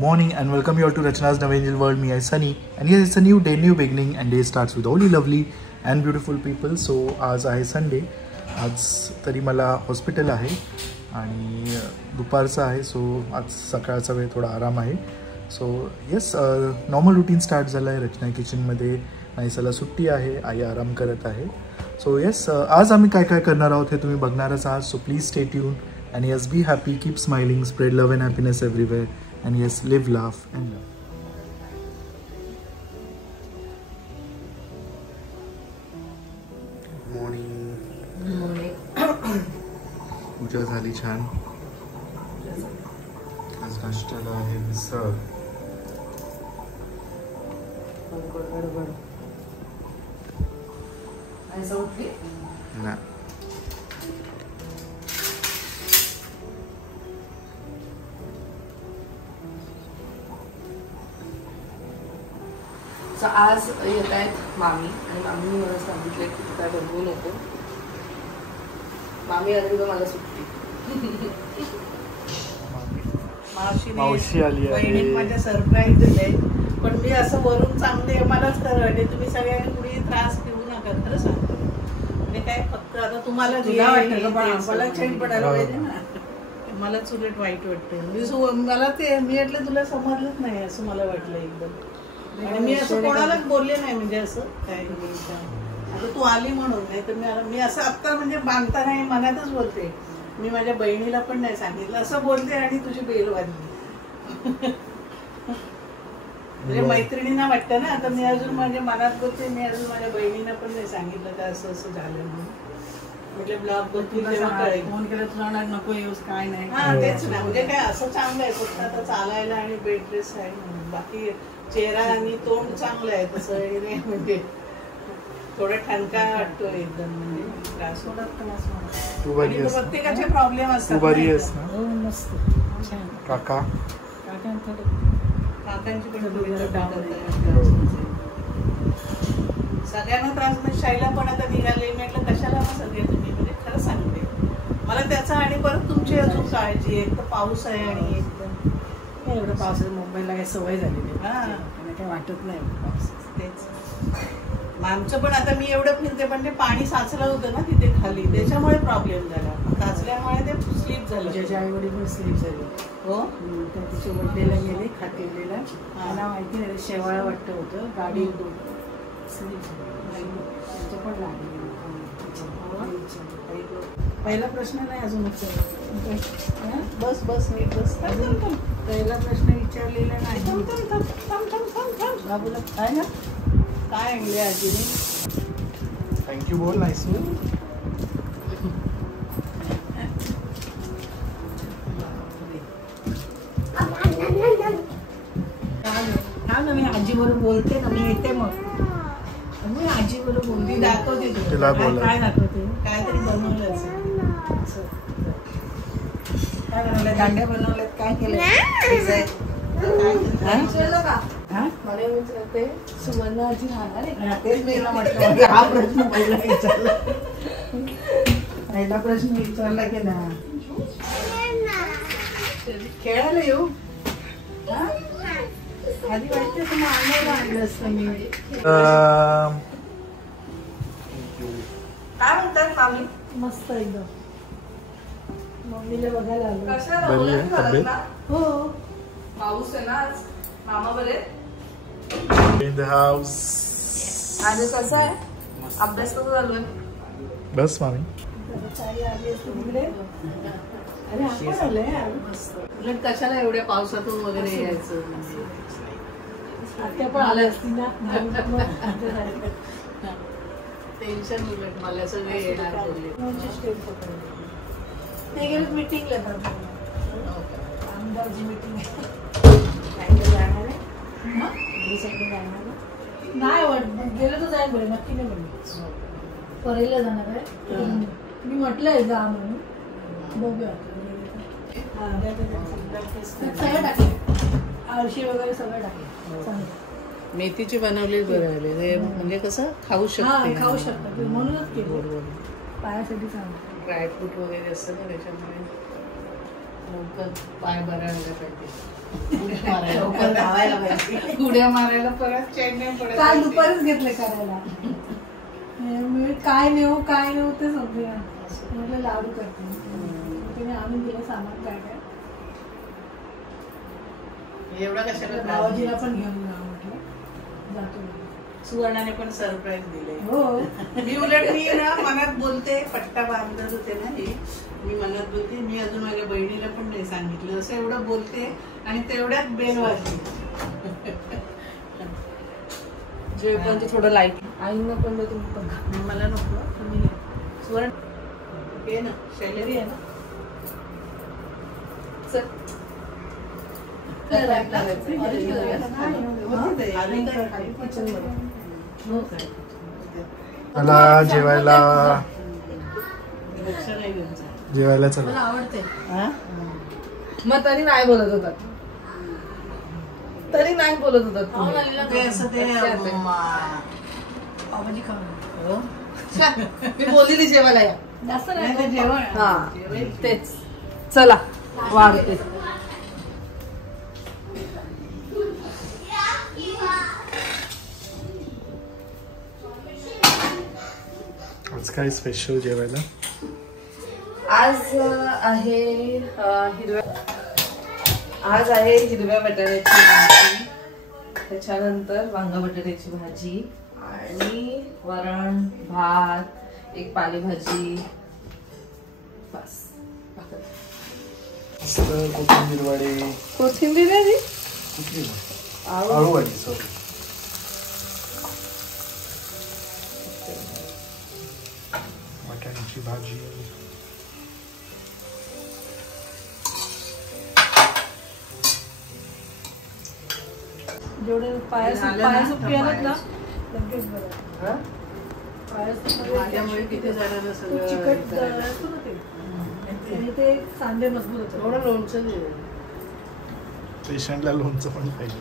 morning and welcome you all to Rachna's Navangel World. Me, I Sunny, and yes, it's a new day, new beginning, and day starts with all you lovely and beautiful people. So आज आहे Sunday. आज तरी मला hospital आहे आणि दुपारचा आहे. So आज सकाळचा वेळ थोडा आराम आहे. So yes, normal routine start झालं आहे. रचना किचनमध्ये नाईसाला सुट्टी आहे, आई आराम करत आहे. सो येस, आज आम्ही काय काय करणार आहोत हे तुम्ही बघणारच आहात. So please stay tune and yes, be happy, keep smiling, spread love and happiness everywhere, and yes, live, laugh and love. Good morning. Good morning. पूजा झाली छान. आज नाश्त्याला आहे मिसळ. ना आज येत आहेत मामी आणि मामीने मला सांगितलं की तू काय बनवू नको. मामी आली तर मला सुट्टी. मावशी आली आहे. माझ्या सरप्राईज दिले, पण मी असं वरून चांगले मलाच करवले. तुम्ही सगळ्यांनी कुणी त्रास घेऊ नका. खरं सांगतो म्हणजे काय, फक्त आता तुम्हाला मला चैन पडायला पाहिजे ना. मलाच उलट वाईट वाटतं. मला ते मी म्हटलं तुला समजलंच नाही असं मला वाटलं एकदम. आणि मी असं कोणालाच बोलले नाही म्हणजे असं काय. आता तू आली म्हणून, नाही तर मी असं आत्ता म्हणजे बांधता नाही मनातच बोलते. मी माझ्या बहिणीला पण नाही सांगितलं असं बोलते आणि तुझी बेल वाजली. म्हणजे मैत्रिणींना वाटतं ना. आता मी अजून माझ्या मनात बोलते, मी अजून माझ्या बहिणींना पण नाही सांगितलं का असं असं झालं म्हणून. म्हणजे ब्लॉग बघून फोन केला तुला नको येऊस काय नाही. हा तेच ना, म्हणजे काय असं चांगलं आहे फक्त आता चालायला आणि बेड रेस्ट आहे म्हणून. बाकी चेहरा आणि तोंड चांगलं आहे तसं वगैरे. म्हणजे थोडा ठणका वाटतो एकदम. म्हणजे त्रास होतात. प्रत्येकाचे प्रॉब्लेम असतात. मस्त काका काकांची पण सगळ्यांना त्रास. म्हणजे शाईला पण आता निघाले. मी म्हटलं कशाला सगळे तुम्ही, म्हणजे खरं सांगते मला त्याचा. आणि परत तुमची अजून काळजी. एक तर पाऊस आहे आणि एकदम एवढं पावसाचं मुंबईला काही सवय झालेली. हा काही वाटत नाही पाऊस. तेच आमचं पण आता मी एवढं फिरते पण ते पाणी साचलं होतं ना तिथे खाली, त्याच्यामुळे प्रॉब्लेम झाला. साचल्यामुळे ते स्लीप झालं. त्याच्या आई वडील पण स्लीप झाली. हो, त्या तिच्या बड्डेला गेले खातेलेला. मला माहिती नाही शेवाळा वाटतं होतं. गाडी स्लीप झाली. त्यांचं पण लागले. पहिला प्रश्न नाही अजून विचारला. बस बस नीट बस. पहिला प्रश्न विचारलेला नाही. बाबूला काय ना काय आणले आजीने. थँक्यू बोल. नाईस. हा ना, मी आजीबरोबर बोलते ना. मी येते मग मी आजीबरोबर बोलते. दाखवते तुला काय दाखवते. काहीतरी बनवलं असेल. काय बनवलं. दांड्या बनवल्यात. काय केलं मला विचारते सुमन आजी राहणार आहे. तेच मी म्हटलं हा प्रश्न पहिला विचारला. पहिला प्रश्न विचारला की ना खेळायला येऊ. आधी वाटते तुम्ही आणायला आणलं असतं मी. काय म्हणतात मामी. मस्त एकदम. मम्मीला बघायला आलो. हो पाऊस आहे ना आज. मामा बरे In the house. आज कसं आहे अभ्यास कसा चालू आहे. बस मामी. आली असते तिकडे. अरे आपण आलंय उलट कशाला एवढ्या पावसातून वगैरे यायचं. आत्या पण आल्या असती ना. टेन्शन उलट मला सगळे येणार बोलले. ते गेले मीटिंगला. आमदारची मीटिंग आहे. जाणार आहे नाही. गेलं तर जाईल बरे. नक्की नाही बोलले. परेला जाणार आहे. मी म्हटलंय जा म्हणून. बघूया. सगळं टाकले. आळशी वगैरे सगळं टाकले. मेथीची बनवली बरं आले. म्हणजे कसं खाऊ शकते. खाऊ शकतात म्हणूनच केलं. पायासाठी चांगलं. ड्रायफ्रूट वगैरे असतं ना त्याच्यामुळे लवकर पाय बरा व्हायला पाहिजे. उड्या मारायला परत चेन नाही पडत. काल दुपारीच घेतले करायला. मी काय नेऊ ते समजूया. म्हटलं लाडू करते. तिने आणून दिलं सामान काय काय. एवढा कशाला भावाजीला पण घेऊन जा म्हटलं. जातो. सुवर्णाने पण सरप्राईज दिले. हो. मी उलट मी ना मनात बोलते, पट्टा बांधत होते ना ही, मी मनात बोलते, मी अजून माझ्या बहिणीला पण नाही सांगितलं, असं एवढं बोलते आणि तेवढ्यात बेल वाजली. जे पण ते थोडं लाईट आईंना पण तुम्ही बघा. मला नको तुम्ही सुवर्ण हे ना शैलेरी आहे ना. मला जेवायला चला. मला आवडते. मग तरी नाही बोलत होतात. ते असं ते पावभाजी खाऊ. मी बोलली जेवायला या. जास्त नाही ते नाही. जेवण. हा तेच. चला वाढते. आज काय स्पेशल जेवायला? आज आहे हिरव्या बटाट्याची भाजी, त्याच्यानंतर वांगा बटाट्याची भाजी आणि वरण भात, एक पालेभाजी, बस. कोथिंबीर वडे. कोथिंबीर आहे कुठली? आळू भाजी. सॉरी. वाटाण्याची भाजी. जेवढे पायासूप पियालात ना लगेच बरं. माझ्यामुळे किती जणांना सगळं चिकट असतो ना ते. आणि ते सांधे मजबूत होतात. थोडं लोणचं दे. पेशंटला लोणचं पण पाहिजे.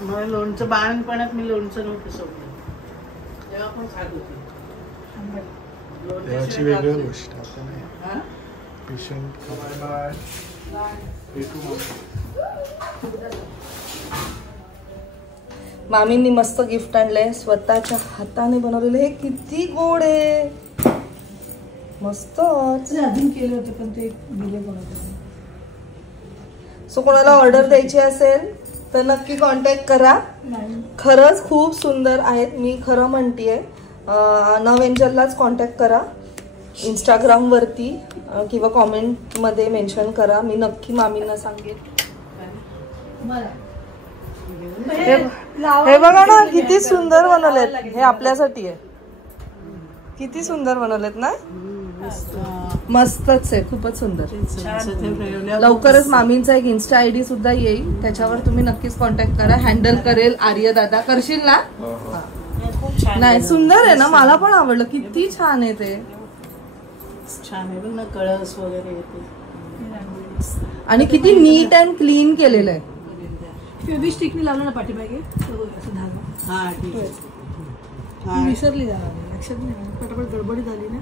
मला लोणचं बाळणपणात मी लोणचं नव्हतं सोडलं, तेव्हा पण खात होते. देवाची वेगळी गोष्ट. आता नाही पेशंट. बाय भेटू. मामींनी मस्त गिफ्ट आणलंय, स्वतःच्या हाताने बनवलेलं. हे किती गोड आहे. मस्त. अजून केले होते पण ते दिले कोणाला. सो कोणाला ऑर्डर द्यायची असेल तर नक्की कॉन्टॅक्ट करा. खरंच खूप सुंदर आहेत. मी खरं म्हणतेय, नव एंजललाच कॉन्टॅक्ट करा इंस्टाग्रामवरती किंवा कॉमेंटमध्ये मेन्शन करा. मी नक्की मामींना सांगेन. हे बघा ना किती सुंदर बनवलेत. हे आपल्यासाठी आहे. किती सुंदर बनवलेत ना. मस्तच आहे. खूपच सुंदर. लवकरच मामींचा एक इन्स्टा आयडी सुद्धा येईल, त्याच्यावर तुम्ही नक्कीच कॉन्टॅक्ट करा. हँडल करेल आर्य दादा. करशील ना? नाही सुंदर आहे ना. मला पण आवडलं. किती छान आहे ते. छान आहे बघ ना. कळस वगैरे येते आणि किती नीट अँड क्लीन केलेलं आहे. फेविस्टिकने लावलं ना पाठीमागे असं धागा. हा ठीक आहे. विसरली जाणार लक्षात नाही. पटापट गडबडी झाली ना.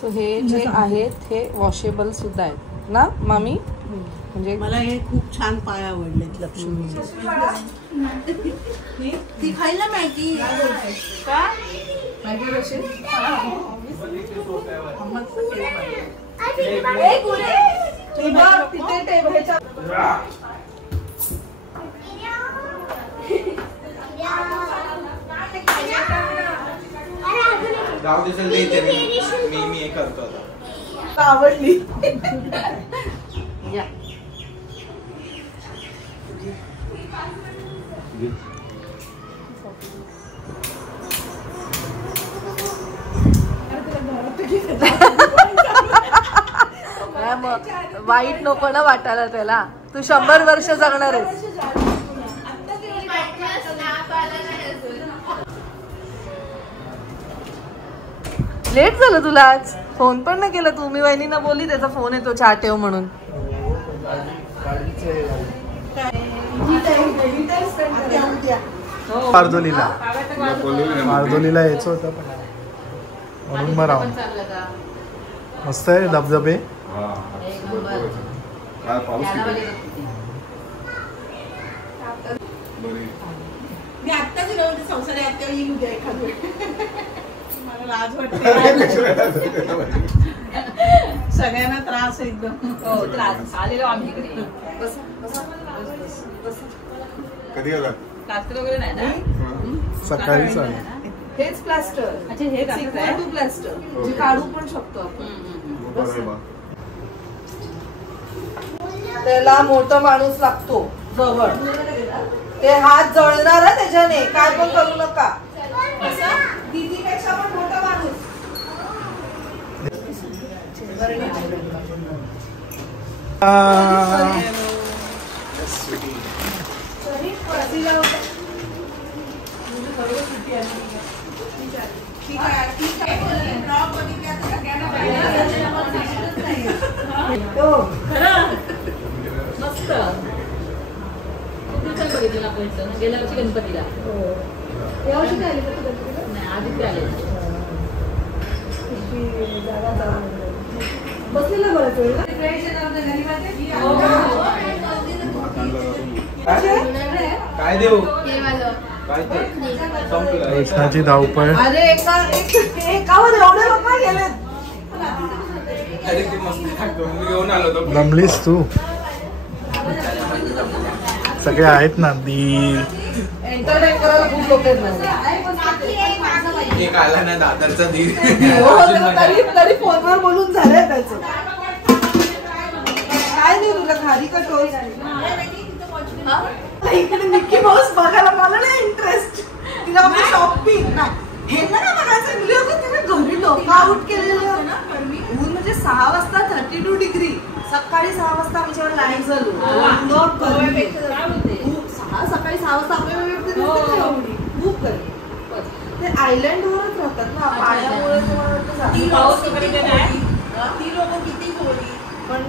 सो हे जे आहेत हे वॉशेबल सुद्धा आहेत ना मामी. म्हणजे मला हे खूप छान पाय आवडलेत लक्ष्मीचे. ती खायला मॅगी. मॅगी कशी मी हे करतो आता. आवडली. या वाईट नको ना वाटायला त्याला. तू 100 वर्ष जगणार आहेस. लेट झालं तुला आज. फोन पण नाही केला तू. मी वहिनींना बोलली त्याचा फोन येतो चहा ठेव म्हणून. मारदोलीला यायचं होतं पण म्हणून मग राहून. मस्त आहे धबधबे. मी आत्ताच संसारी आत्या येईल उद्या एखाद वेळ. मला लाज वाटते. सगळ्यांना त्रास एकदम. हो त्रास आलेलो आम्ही इकडे. कधी आला? प्लास्टर वगैरे नाही ना. सकाळीच आले. हेच प्लास्टर. अच्छा हे टू प्लास्टर जे काढू पण शकतो आपण. त्याला मोठा माणूस लागतो जवळ. ते हात जळणार आहे त्याच्याने. काय पण करू नका. दीदीपेक्षा पण मोठा माणूस. मस्त. बघितलं गेल्या वर्षी गणपतीला. यावर्षी काय आली का तू गणपतीला? नाही आधी ते आले. बसलेला बरंच वेळ. काय देऊ काय ते संपलं. कृष्णाची धावपळ. अरे एकावर एवढे लोक गेलेत. अरे ते मस्त मी घेऊन आलो होतो. दमलीस तू. सगळे आहेत ना दी. एंटरटेन करायला खूप लोक आहेत. एक आला ना दादरचा धीर. तरी फोनवर बोलून झालंय त्याचं. काय देऊ तुला खारी का टोस्ट? इकडे मिकी माऊस बघायला मला नाही इंटरेस्ट. तिला शॉपिंग नाही हे ना बघायचं. तिने घरी डोकं आउट केलेलं ऊन म्हणजे 6 वाजता 32 डिग्री. सकाळी 6 वाजता आमच्यावर लाईट झालो. सकाळी 6 वाजता आपल्या खूप गरमी. ते आयलंड वरच राहतात ना पाण्यामुळे. ती लोक किती खोली पण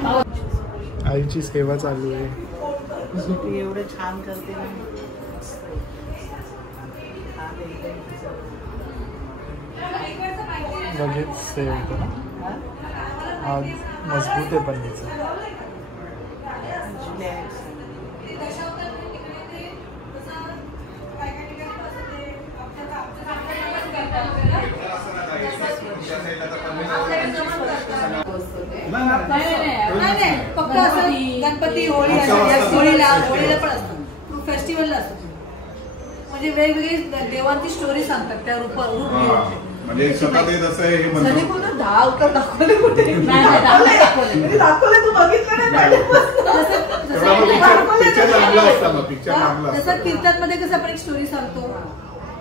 आईची सेवा चालू आहे. एवढं छान करते ना. लगेच सेव होतो ना. आज मजबूत आहे पण तिचं. नाही फक्त असं गणपती होळी होळीला पण असतं. फेस्टिवलला असतं. म्हणजे वेगवेगळी देवांची स्टोरी सांगतात त्या रूप म्हणजे स्वतः ते जसं हे म्हणतो. 10 अवतार दाखवले कुठे? दाखवले तू बघितलं नाही. जसं कीर्तनमध्ये कसं आपण एक स्टोरी सांगतो.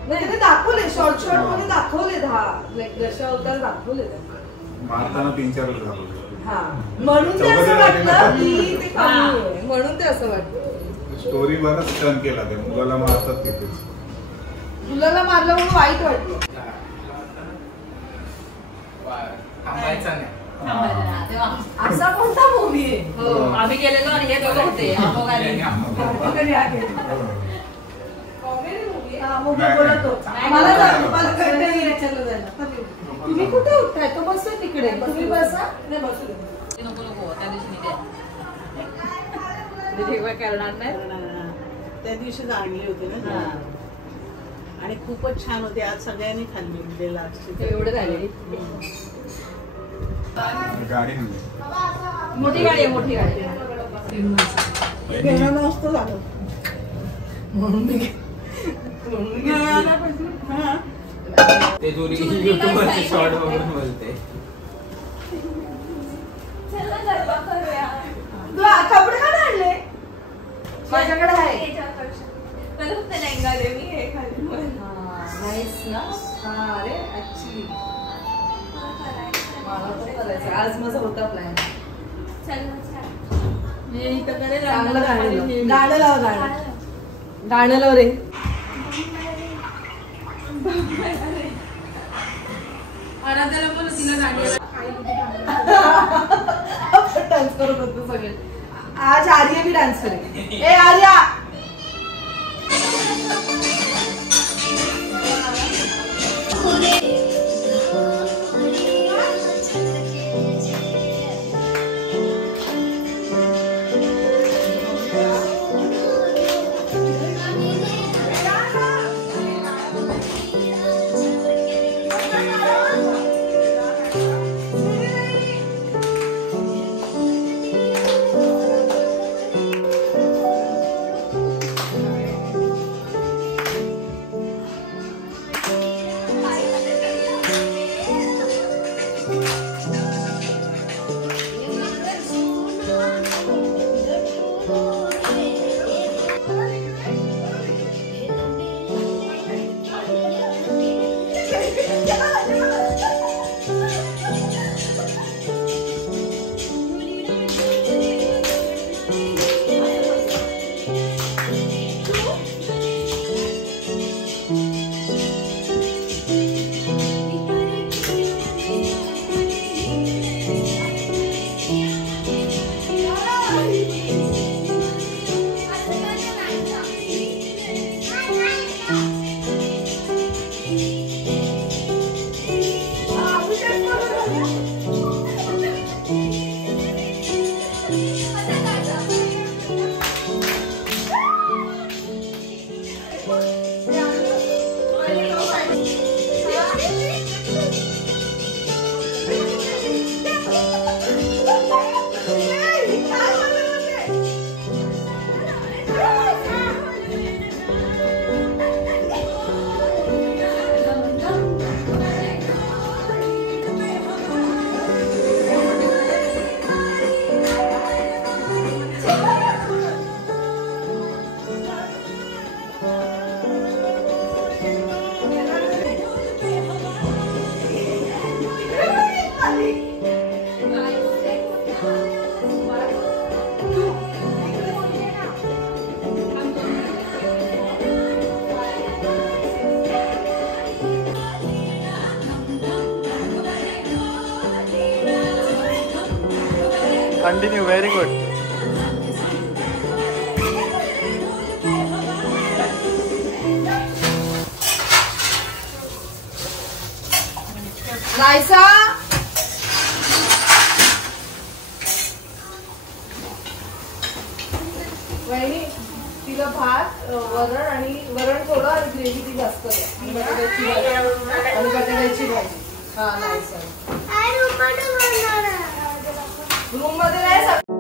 म्हणजे दाखवले शॉर्ट मध्ये दाखवले 10 अवतार दाखवले. मारताना 3-4 दाखवले. हा म्हणून ते असं वाटलं की ते कमी आहे. म्हणून ते असं वाटलं. स्टोरी बरंच टर्न केला ते मुलाला मारतात तिथेच. मुलाला मारलं म्हणून वाईट वाटलं. थांबायचं नाही. असा कोणता मूवी आहे? हो आम्ही गेलेलो आणि हे दोघं होते. तुम्ही कुठे उठताय? तो बसतोय तिकडे. तुम्ही बसा. नाही बसू दे. नको नको त्या दिवशी नाही करणार नाही. त्या दिवशी आणली होती ना आणि खूपच छान होती. आज सगळ्यांनी खाल्ली. एवढं झाले. गाडी मोठी गाडी आहे. मोठी गाडी घेणं नसतं झालं म्हणून ते जोरी युट्यूबवरचे शॉर्ट बघून बोलते. तू कपडे का आणले? माझ्याकडे आहे. आज माझा होता प्लॅन. चांगलं गाणं लाव. गाणं लाव रे. डान्स करत होतो सगळे. आज आर्या भी डान्स करे. ए Arya Continue, very good. Raisa वहिनी तिला भात वरण आणि वरण थोडं आणि ग्रेव्ही ती जास्त आणि बटाट्याची भाजी. हा नाही सर रूम मध्ये नाही.